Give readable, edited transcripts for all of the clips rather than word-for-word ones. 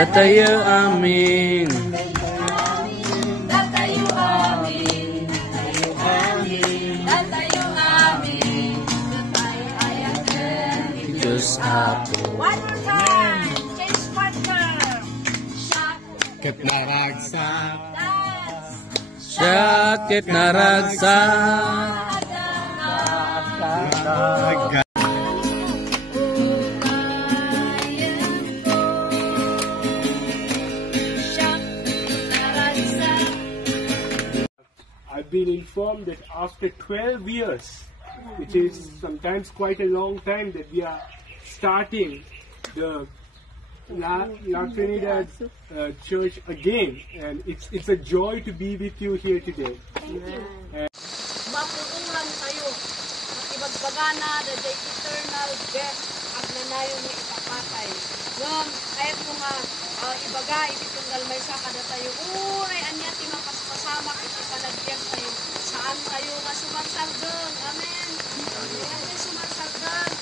datayo amin. Datayo amin. Datayo amin. Datayo amin. Datayo ayaken. Diyos Apo. One more time. Change partner. Ket naragsak. Dance. Sakit na ragsak. I've been informed that after 12 years, which is sometimes quite a long time, that we are starting the La Trinidad Church again, and it's a joy to be with you here today. Mapuulan tayo. Makibagbagana the eternal death ang nanayon ni ipapatay. Ngam, kahit mo nga ibaga, ititunggal may sakada tayo. Uray, anya ti mapaspasamak, itipanagyan tayo. Saan tayo nga sumagsagdang? Amen. Ayan tayo sumagsagdang.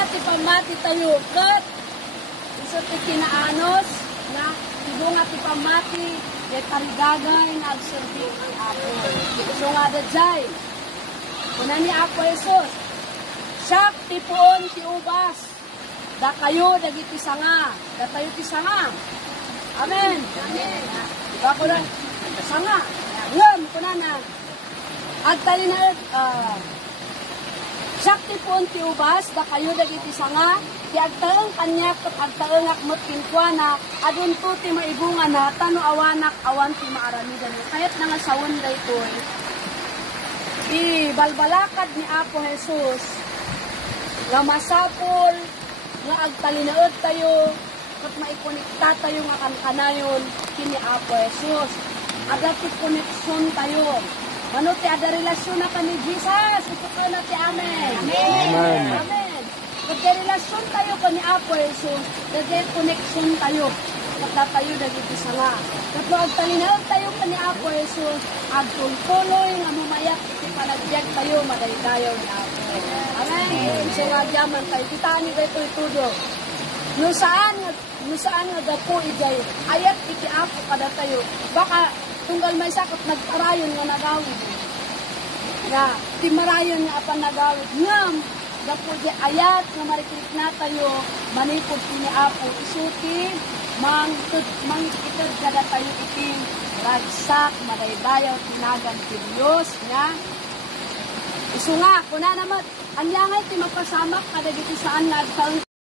Ati pamati tayo. Kat, isa ti kinaanos na ibo nga ti pamati de tarigagay na agserbi ang Apo. So nga dajay. Kuna ni Apo Jesus. Siyak ti puon ti ubas. Da kayo dagiti sanga. Da tayo ti sanga. Amen. Amen. Diba ko na? Sanga. Ngam, kuna na. Agtali na, siyak ti puon ti ubas. Da kayo dagiti sanga. Ti agtaeng kanyak at agtaeng akmot kinkwana. Adun to ti maibungan na. Tano awanak awan ti maaramidan. Kahit na nga sawon da ito. Ibalbalakad ni Apo Jesus. Nga masapol. Nga agtalinaod tayo. At maikonekta tayo nga kankanayon kini Apo Jesus. Ada ti koneksyon tayo. Mano ti ada relasyon na kani Jesus. Ito ka na ti Amen. Amen. Amen. Kaya relasyon tayo kani Apo Jesus. Kaya koneksyon tayo. Kata tayo dagiti sanga. Katlo agtalinaod tayo kani Apo Jesus. Agtultuloy nga mumayak iti panagbiag tayo madaydayaw ni Apo. Amen. So nga diyaman tayo. Kita ni dito itudo. No saan nga dapo ijay, ayat iti Apo kada tayo. Baka tunggal may sakot nagparayon nga nagawid. Nga, timarayon nga apan nagawid. Ngam, dapo ijay ayat nga mariklik na tayo, manipod ni Apo. Isuti, mangitod kada tayo iti ragsak, madaydayaw, tinagan ti Diyos, nga. Isu nga, kuna naman, anyangay ti mapasamak kada dito saan nga agtaon